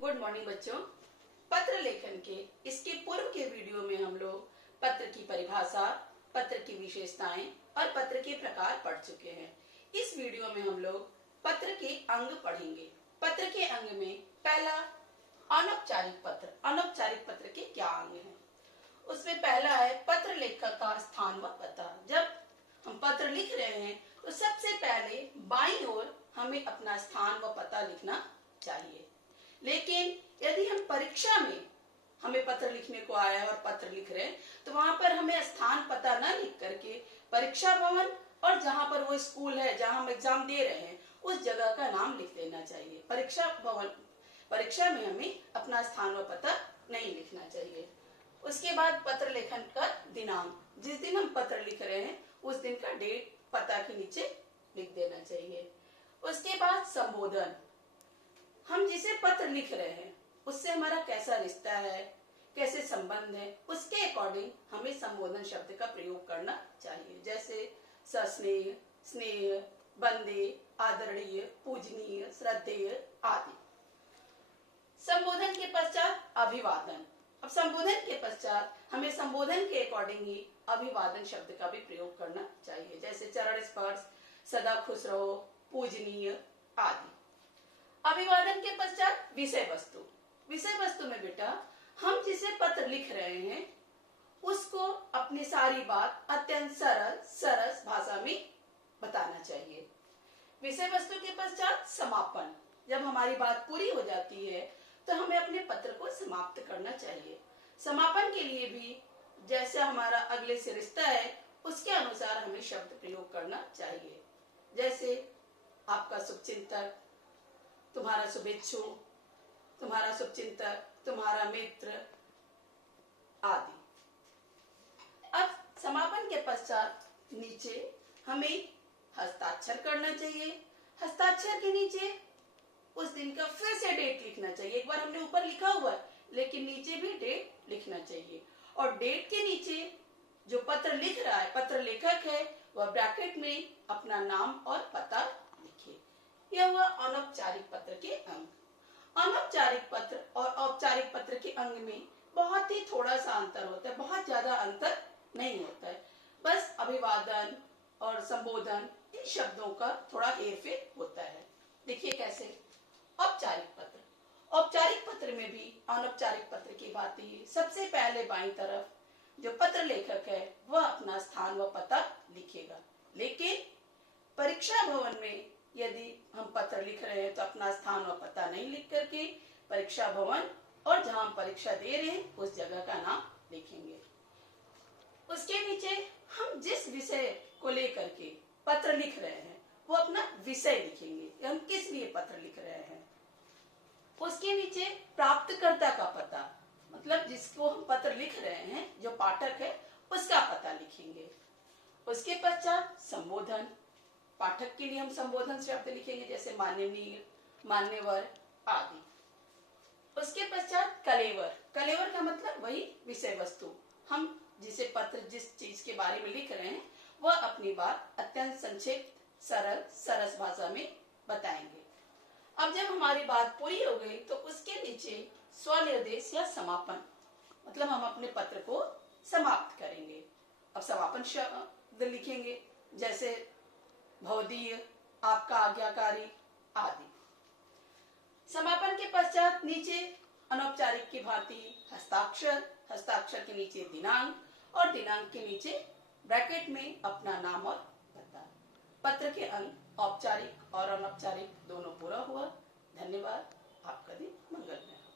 Good morning बच्चों। पत्र लेखन के इसके पूर्व के वीडियो में हम लोग पत्र की परिभाषा, पत्र की विशेषताएं और पत्र के प्रकार पढ़ चुके हैं। इस वीडियो में हम लोग पत्र के अंग पढ़ेंगे। पत्र के अंग में पहला अनौपचारिक पत्र। अनौपचारिक पत्र के क्या अंग हैं? उसमें पहला है पत्र लेखक का स्थान व पता। जब हम पत्र लिख रहे हैं तो सबसे पहले बाईं ओर हमें अपना स्थान व पता लिखना चाहिए। लेकिन यदि हम परीक्षा में हमें पत्र लिखने को आया है और पत्र लिख रहे हैं तो वहां पर हमें स्थान पता न लिख करके परीक्षा भवन और जहां पर वो स्कूल है जहां हम एग्जाम दे रहे हैं उस जगह का नाम लिख देना चाहिए। परीक्षा भवन, परीक्षा में हमें अपना स्थान व पता नहीं लिखना चाहिए। उसके बाद पत्र लेखन का दिनांक, जिस दिन हम पत्र लिख रहे हैं उस दिन का डेट पता के नीचे लिख देना चाहिए। उसके बाद संबोधन, हम जिसे पत्र लिख रहे हैं उससे हमारा कैसा रिश्ता है, कैसे संबंध है, उसके अकॉर्डिंग हमें संबोधन शब्द का प्रयोग करना चाहिए। जैसे सस्नेह, स्नेह, वंदे, आदरणीय, पूजनीय, श्रद्धेय आदि। संबोधन के पश्चात अभिवादन। अब संबोधन के पश्चात हमें संबोधन के अकॉर्डिंग ही अभिवादन शब्द का भी प्रयोग करना चाहिए। जैसे चरण स्पर्श, सदा खुश रहो, पूजनीय आदि। अभिवादन के पश्चात विषय वस्तु। विषय वस्तु में बेटा हम जिसे पत्र लिख रहे हैं उसको अपनी सारी बात अत्यंत सरल सरस भाषा में बताना चाहिए। विषय वस्तु के पश्चात समापन। जब हमारी बात पूरी हो जाती है तो हमें अपने पत्र को समाप्त करना चाहिए। समापन के लिए भी जैसे हमारा अगले से रिश्ता है उसके अनुसार हमें शब्द प्रयोग करना चाहिए। जैसे आपका शुभचिंतक, तुम्हारा शुभेच्छु, तुम्हारा शुभचिंतक, तुम्हारा मित्र आदि। अब समापन के पश्चात नीचे हमें हस्ताक्षर करना चाहिए। हस्ताक्षर के नीचे उस दिन का फिर से डेट लिखना चाहिए। एक बार हमने ऊपर लिखा हुआ है लेकिन नीचे भी डेट लिखना चाहिए। और डेट के नीचे जो पत्र लिख रहा है, पत्र लेखक है, वह ब्रैकेट में अपना नाम और पता लिखे। यह हुआ अनौपचारिक पत्र के अंग। अनौपचारिक पत्र और औपचारिक पत्र के अंग में बहुत ही थोड़ा सा अंतर होता है, बहुत ज्यादा अंतर नहीं होता है। बस अभिवादन और संबोधन इन शब्दों का थोड़ा हेरफेर होता है। देखिए कैसे। औपचारिक पत्र, औपचारिक पत्र में भी अनौपचारिक पत्र की बात ही। सबसे पहले बाईं तरफ जो पत्र लेखक है वह अपना स्थान व पता लिखेगा। लेकिन परीक्षा भवन में यदि हम पत्र लिख रहे हैं तो अपना स्थान और पता नहीं लिख करके परीक्षा भवन और जहां हम परीक्षा दे रहे हैं उस जगह का नाम लिखेंगे। उसके नीचे हम जिस विषय को लेकर के पत्र लिख रहे हैं वो अपना विषय लिखेंगे, हम किस लिए पत्र लिख रहे हैं। उसके नीचे प्राप्तकर्ता का पता, मतलब जिसको हम पत्र लिख रहे हैं, जो पाठक है उसका पता लिखेंगे। उसके पश्चात संबोधन, पाठक के लिए हम संबोधन शब्द लिखेंगे जैसे माननीय, मान्यवर आदि। उसके पश्चात कलेवर। कलेवर का मतलब वही विषय वस्तु, हम जिसे पत्र जिस चीज के बारे में लिख रहे हैं वह अपनी बात अत्यंत संक्षिप्त सरल सरस भाषा में बताएंगे। अब जब हमारी बात पूरी हो गई तो उसके नीचे स्वनिर्देश या समापन, मतलब हम अपने पत्र को समाप्त करेंगे। अब समापन शब्द लिखेंगे जैसे भवदीय, आपका आज्ञाकारी आदि। समापन के पश्चात नीचे अनौपचारिक की भांति हस्ताक्षर, हस्ताक्षर के नीचे दिनांक और दिनांक के नीचे ब्रैकेट में अपना नाम और पता। पत्र के अंग औपचारिक और अनौपचारिक दोनों पूरा हुआ। धन्यवाद। आपका दिन मंगलमय।